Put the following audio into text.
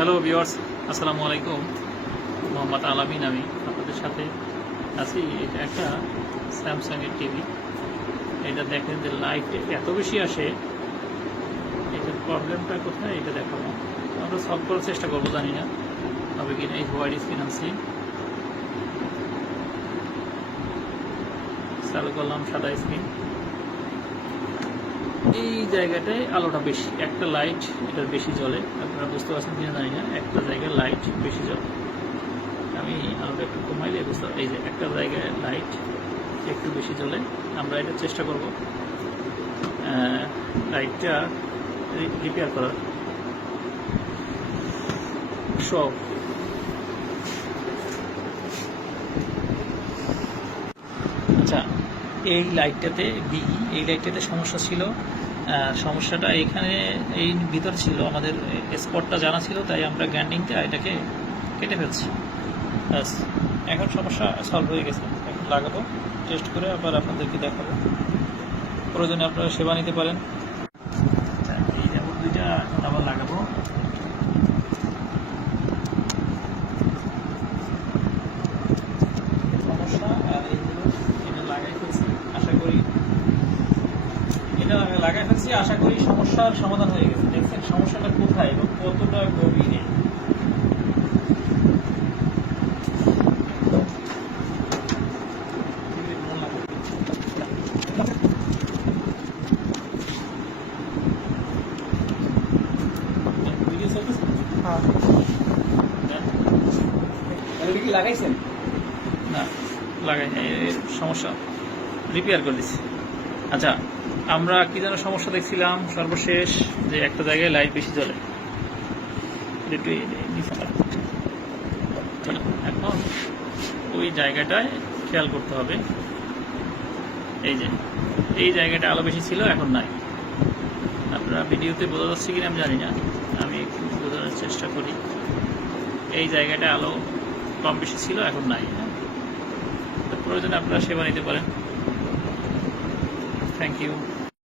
Hello viewers, আসসালামু আলাইকুম। মোহাম্মদ আলামিন আমি আপনাদের সাথে আছি। এটা একটা স্যামসাংয়ের টিভি। এটা দেখেন যে লাইট এত বেশি আসে, এটার প্রবলেমটা কোথায় এটা দেখাবো। আমরা সলভ করার চেষ্টা করবো, জানি না হবে কিনা। এই হোয়াইট স্ক্রিন আনছি, চালু করলাম সাদা স্ক্রিন। এই জায়গাটায় আলোটা বেশি, একটা লাইট এটার বেশি জ্বলে। আপনারা বুঝতে পারছেন কিনা জানি না, একটা জায়গায় লাইট বেশি জ্বলে। আমি আলোটা একটু কমাইলে বুঝতে পারি। এই যে একটা জায়গায় লাইট একটু বেশি জ্বলে। আমরা এটা চেষ্টা করব লাইটটা রিপেয়ার করার। সব আচ্ছা, এই লাইটটাতে এই লাইটটাতে সমস্যা ছিল। সমস্যাটা এখানে এই ভিতর ছিল, আমাদের স্পটটা জানা ছিল, তাই আমরা গ্রাইন্ডিংটা এটাকে কেটে ফেলছি। ব্যাস, এখন সমস্যা সলভ হয়ে গেছে। এখন লাগাবো, টেস্ট করে আবার আপনাদেরকে দেখাবো। প্রয়োজনে আপনারা সেবা নিতে পারেন। এই যেমন দুইটা এখন আবার লাগাবো। সমস্যা আর এইগুলো এটা লাগাই ফেলছি, আশা করি সমস্যার সমাধান হয়ে গেছে। দেখছেন সমস্যাটা কোথায় এবং কতটা গভীরে। লাগাইছেন না, লাগাই সমস্যা রিপেয়ার করে দিচ্ছি। আচ্ছা, আমরা কি যেন সমস্যা দেখছিলাম সর্বশেষ, যে একটা জায়গায় লাইট বেশি জ্বলে। এখন ওই জায়গাটায় খেয়াল করতে হবে। এই যে এই জায়গাটা আলো বেশি ছিল, এখন নাই। আপনারা ভিডিওতে বোঝা যাচ্ছে কিনা আমি জানি না, আমি একটু বোঝানোর চেষ্টা করি। এই জায়গাটা আলো কম বেশি ছিল, এখন নাই। প্রয়োজনে আপনারা সেবা নিতে পারেন। Thank you.